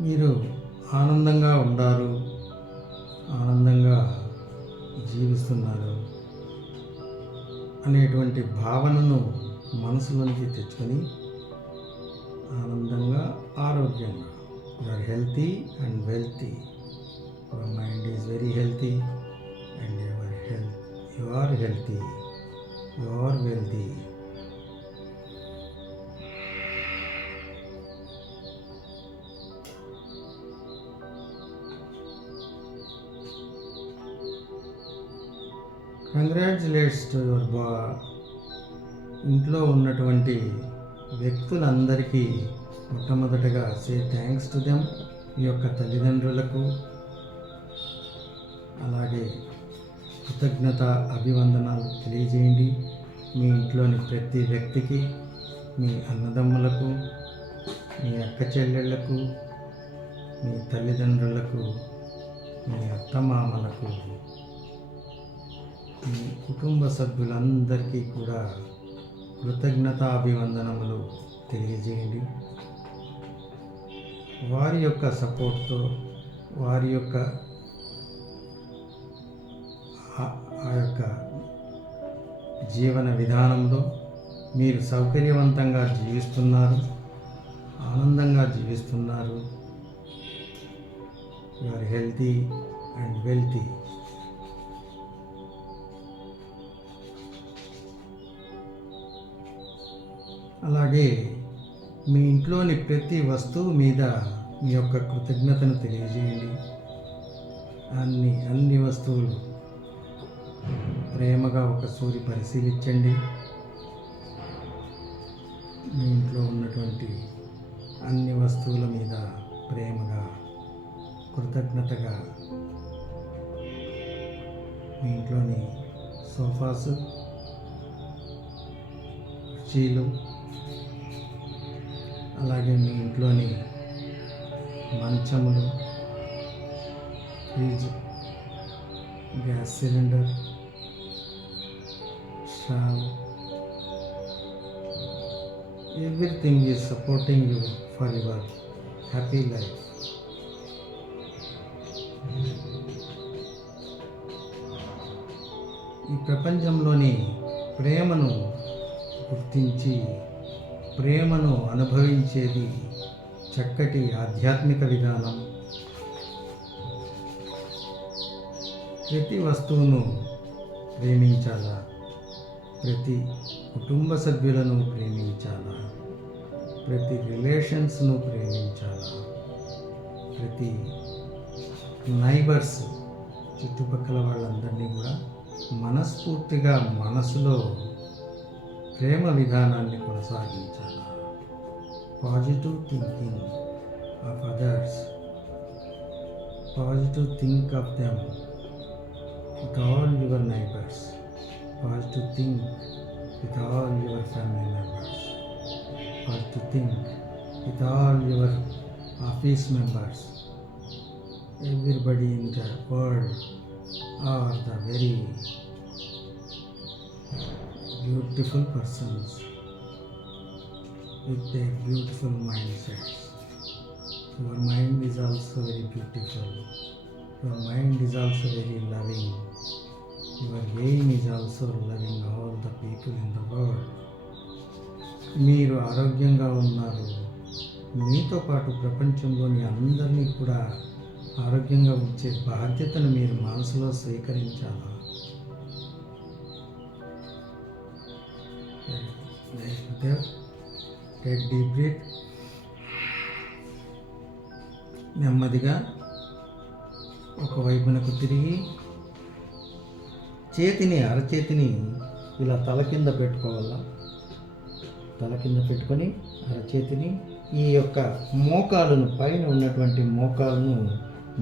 మీరు ఆనందంగా ఉన్నారు, ఆనందంగా జీవిస్తున్నారు అనేటువంటి భావనను మనసులోనికి తెచ్చుకొని ఆనందంగా, ఆరోగ్యంగా, you are healthy and wealthy. Your mind is very healthy and you are healthy, you are wealthy. Congratulates to your ఇంట్లో ఉన్నటువంటి వ్యక్తులందరికీ మొట్టమొదటగా సే థ్యాంక్స్ టు దెమ్. మీ యొక్క తల్లిదండ్రులకు, అలాగే కృతజ్ఞత అభివందనాలు తెలియజేయండి. మీ ఇంట్లోని ప్రతి వ్యక్తికి, మీ అన్నదమ్ములకు, మీ అక్క చెల్లెళ్లకు, మీ తల్లిదండ్రులకు, మీ అత్తమామలకు, మీ కుటుంబ సభ్యులందరికీ కూడా కృతజ్ఞతాభివందనములు తెలియజేయండి. వారి యొక్క సపోర్ట్తో, వారి యొక్క ఆ యొక్క జీవన విధానంలో మీరు సౌకర్యవంతంగా జీవిస్తున్నారు, ఆనందంగా జీవిస్తున్నారు. You are healthy and wealthy. అలాగే మీ ఇంట్లోని ప్రతి వస్తువు మీద మీ యొక్క కృతజ్ఞతను తెలియజేయండి. అన్ని వస్తువులు ప్రేమగా ఒకసారి పరిశీలించండి. మీ ఇంట్లో ఉన్నటువంటి అన్ని వస్తువుల మీద ప్రేమగా, కృతజ్ఞతగా, మీ ఇంట్లోని సోఫాసు, కుర్చీలు, అలాగే మీ ఇంట్లోని మంచములు, fridge, gas cylinder, stove, everything is supporting you for your happy life. ఈ ప్రపంచంలోని ప్రేమను గుర్తించి ప్రేమను అనుభవించేది చక్కటి ఆధ్యాత్మిక విధానం. ప్రతి వస్తువును ప్రేమించాలా, ప్రతి కుటుంబ సభ్యులను ప్రేమించాలా, ప్రతి రిలేషన్స్ను ప్రేమించాలా, ప్రతి నైబర్స్, చుట్టుపక్కల వాళ్ళందరినీ కూడా మనస్ఫూర్తిగా మనసులో ప్రేమ విధానాన్ని కొనసాగించాలా. Positive thinking of others, positive think of them with all your neighbours, positive think with all your family members, positive think with all your office members. Everybody in the world are the very beautiful persons with their beautiful mindsets. Your mind is also very beautiful. Your mind is also very loving. Your aim is also loving all the people in the world. మీరు ఆరోగ్యంగా ఉన్నారు. మీతో పాటు ప్రపంచంలోని అందరినీ కూడా ఆరోగ్యంగా ఉంచే బాధ్యతను మీరు మనసులో స్వీకరించాలా. Take deep breath. నెమ్మదిగా ఒకవైపునకు తిరిగి అరచేతిని ఇలా తల కింద పెట్టుకోవాలా. తల కింద పెట్టుకొని అరచేతిని ఈ యొక్క మోకాలును, పైన ఉన్నటువంటి మోకాలను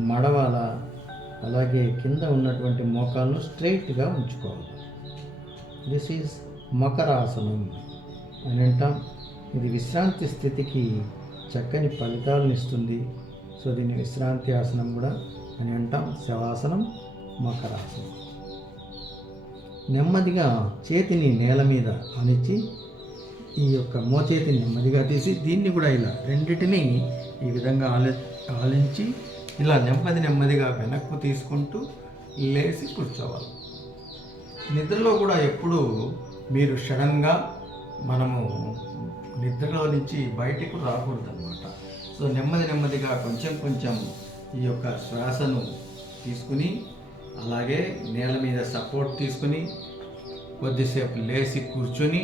మడవాలా. అలాగే కింద ఉన్నటువంటి మోకాలను స్ట్రైట్గా ఉంచుకోవాలి. దిస్ ఈజ్ మకరాసనం అని అంటాం. ఇది విశ్రాంతి స్థితికి చక్కని ఫలితాలను ఇస్తుంది. సో దీన్ని విశ్రాంతి ఆసనం కూడా అని అంటాం. శవాసనం, మకరాసనం. నెమ్మదిగా చేతిని నేల మీద ఆనించి ఈ యొక్క మోచేతిని నెమ్మదిగా తీసి దీన్ని కూడా ఇలా రెండిటిని ఈ విధంగా ఆలించి ఇలా నెమ్మదిగా వెనక్కు తీసుకుంటూ లేచి కూర్చోవాలి. నిద్రలో కూడా ఎప్పుడు మీరు సడన్గా మనము నిద్రలో నుంచి బయటకు రాకూడదు అన్నమాట. సో నెమ్మదిగా కొంచెం ఈ యొక్క శ్వాసను తీసుకుని అలాగే నేల మీద సపోర్ట్ తీసుకుని కొద్దిసేపు లేచి కూర్చొని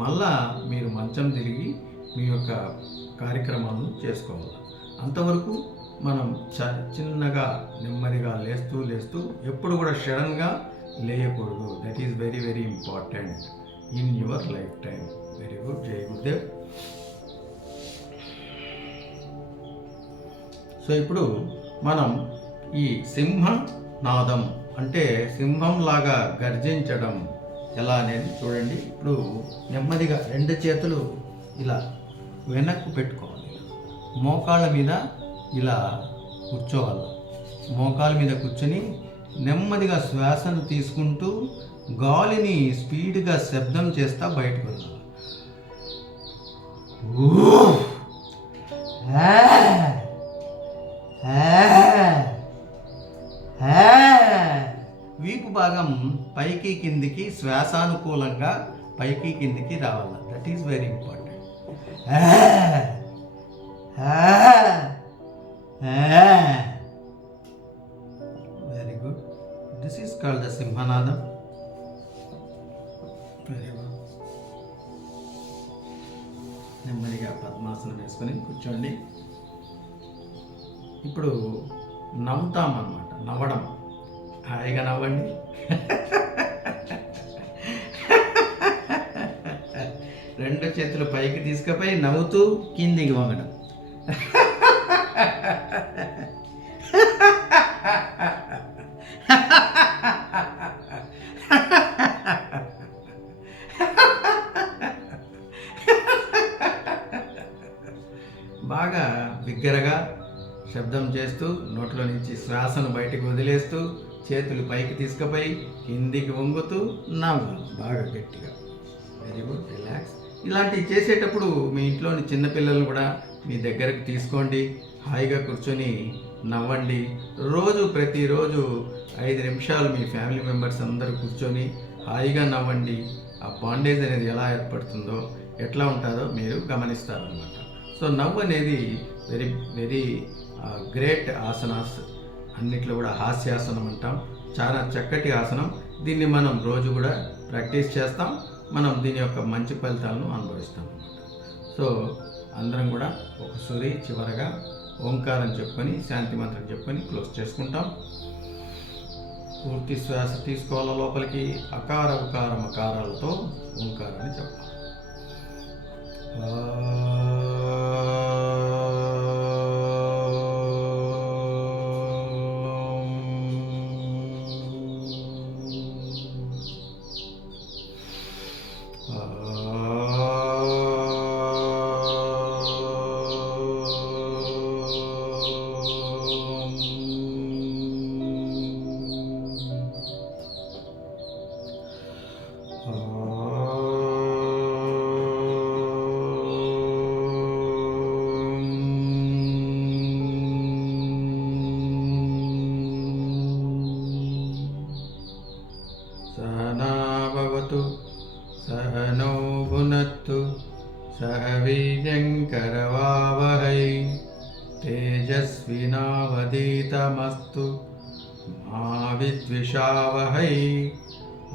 మళ్ళా మీరు మంచం తిరిగి మీ యొక్క కార్యక్రమాలను చేసుకోవాలి. అంతవరకు మనం చిన్నగా నెమ్మదిగా లేస్తూ ఎప్పుడు కూడా సడన్గా లేయకూడదు. That is very very important in your life time. Very good, జై గురుదేవ్. సో ఇప్పుడు మనం ఈ సింహనాదం అంటే సింహం లాగా గర్జించడం ఎలా అనేది చూడండి. ఇప్పుడు నెమ్మదిగా 2 చేతులు ఇలా వెనక్కు పెట్టుకోవాలి, మోకాళ్ళ మీద ఇలా కూర్చోవాలి. మోకాళ్ళ మీద కూర్చొని నెమ్మదిగా శ్వాసను తీసుకుంటూ గాలిని స్పీడ్గా శబ్దం చేస్తా బయటకు వెళ్ళాలి. వీపు భాగం పైకి కిందికి శ్వాసానుకూలంగా పైకి కిందికి రావాలి. That is very important. Very good. This is called the సింహనాదం. Very good. నెమ్మదిగా పద్మాసనం వేసుకొని కూర్చోండి. ఇప్పుడు నవ్వుతామన్నమాట. నవ్వడం, హాయిగా నవ్వండి. రెండు చేతులు పైకి తీసుకుపోయి నవ్వుతూ కిందికి వంగడం. బాగా బిగ్గరగా శబ్దం చేస్తూ నోట్లో నుంచి శ్వాసను బయటకు వదిలేస్తూ చేతులు పైకి తీసుకుపోయి కిందికి వంగుతూ నవ్వాలి బాగా గట్టిగా. Very good, relax. ఇలాంటివి చేసేటప్పుడు మీ ఇంట్లోని చిన్నపిల్లలను కూడా మీ దగ్గరకు తీసుకోండి. హాయిగా కూర్చొని నవ్వండి. ప్రతిరోజు 5 నిమిషాలు మీ ఫ్యామిలీ మెంబర్స్ అందరూ కూర్చొని హాయిగా నవ్వండి. ఆ బాండేజ్ అనేది ఎలా ఏర్పడుతుందో, ఎట్లా ఉంటుందో మీరు గమనిస్తారనమాట. సో నవ్వు అనేది వెరీ వెరీ గ్రేట్ ఆసనాస్. అన్నిట్లో కూడా హాస్యాసనం అంటాం. చాలా చక్కటి ఆసనం. దీన్ని మనం రోజు కూడా ప్రాక్టీస్ చేస్తాం. మనం దీని యొక్క మంచి ఫలితాలను అనుభవిస్తాం అన్నమాట. సో అందరం కూడా ఒకసారి చివరగా ఓంకారం చెప్పుకొని శాంతి మంత్రం చెప్పుకొని క్లోజ్ చేసుకుంటాం. పూర్తి శ్వాస తీసుకోవాల లోపలికి. అకార ఉకార మకారాలతో ఓంకారాన్ని చెప్పాలి. सहनावतु सहनौ भुनक्तु सह वीर्यङ्करवावहै तेजस्विनावधीतमस्तु मा विद्विषावहै.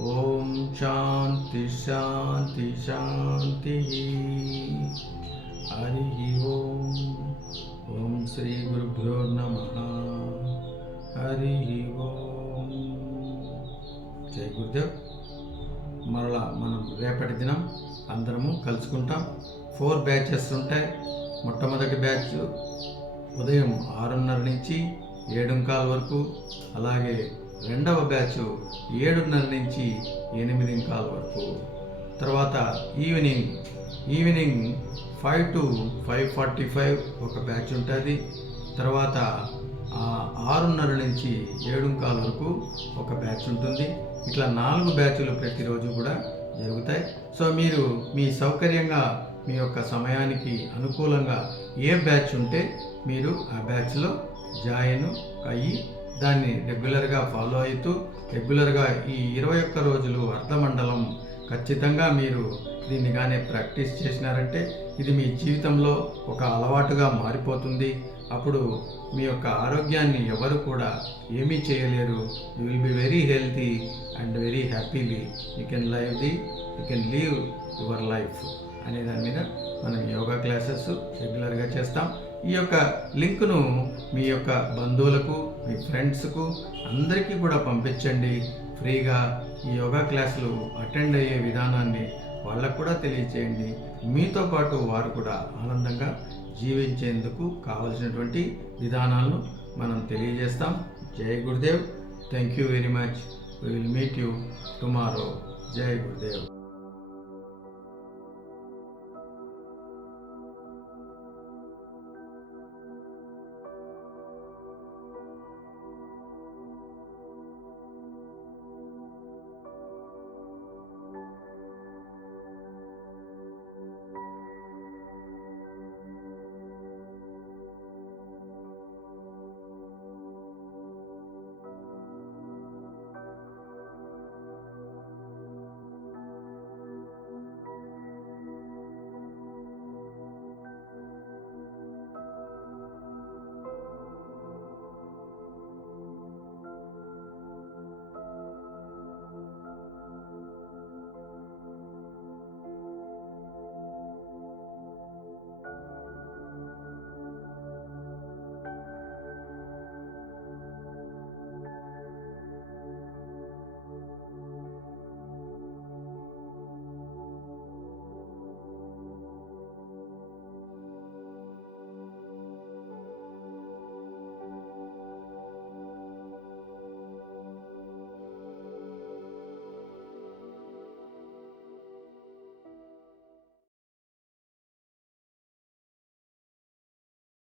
ओम शांति शांति शांति. हरि ओम. ओम श्री गुरुभ्यो नमः. हरि ओम. జై గురుదేవ్. మరలా మనం రేపటి దినం అందరము కలుసుకుంటాం. 4 బ్యాచెస్ ఉంటాయి. మొట్టమొదటి బ్యాచ్ ఉదయం 6:30 నుంచి 7:15 వరకు. అలాగే రెండవ బ్యాచ్ 7:30 నుంచి 8:15 వరకు. తర్వాత ఈవినింగ్ 5 to 5:45 ఒక బ్యాచ్ ఉంటుంది. తర్వాత 6:30 నుంచి 7:15 వరకు ఒక బ్యాచ్ ఉంటుంది. ఇట్లా 4 బ్యాచ్లు ప్రతిరోజు కూడా జరుగుతాయి. సో మీరు మీ సౌకర్యంగా మీ యొక్క సమయానికి అనుకూలంగా ఏ బ్యాచ్ ఉంటే మీరు ఆ బ్యాచ్లో జాయిన్ అయ్యి దాన్ని రెగ్యులర్గా ఫాలో అవుతూ రెగ్యులర్గా ఈ 21 రోజులు అర్ధమండలం ఖచ్చితంగా మీరు దీన్ని కానీ ప్రాక్టీస్ చేసినారంటే ఇది మీ జీవితంలో ఒక అలవాటుగా మారిపోతుంది. అప్పుడు మీ యొక్క ఆరోగ్యాన్ని ఎవరు కూడా ఏమీ చేయలేరు. You will be very healthy and very happily. You can leave your life అనే దాని మీద మనం యోగా క్లాసెస్ రెగ్యులర్గా చేస్తాం. ఈ యొక్క లింకును మీ యొక్క బంధువులకు, మీ ఫ్రెండ్స్కు అందరికీ కూడా పంపించండి. ఫ్రీగా ఈ యోగా క్లాసులు అటెండ్ అయ్యే విధానాన్ని వాళ్ళకు కూడా తెలియచేయండి. మీతో పాటు వారు కూడా ఆనందంగా జీవించేందుకు కావలసినటువంటి విధానాలను మనం తెలియజేస్తాం. జై Gurudev. Thank you very much. We will meet you tomorrow. Jai Gurudev.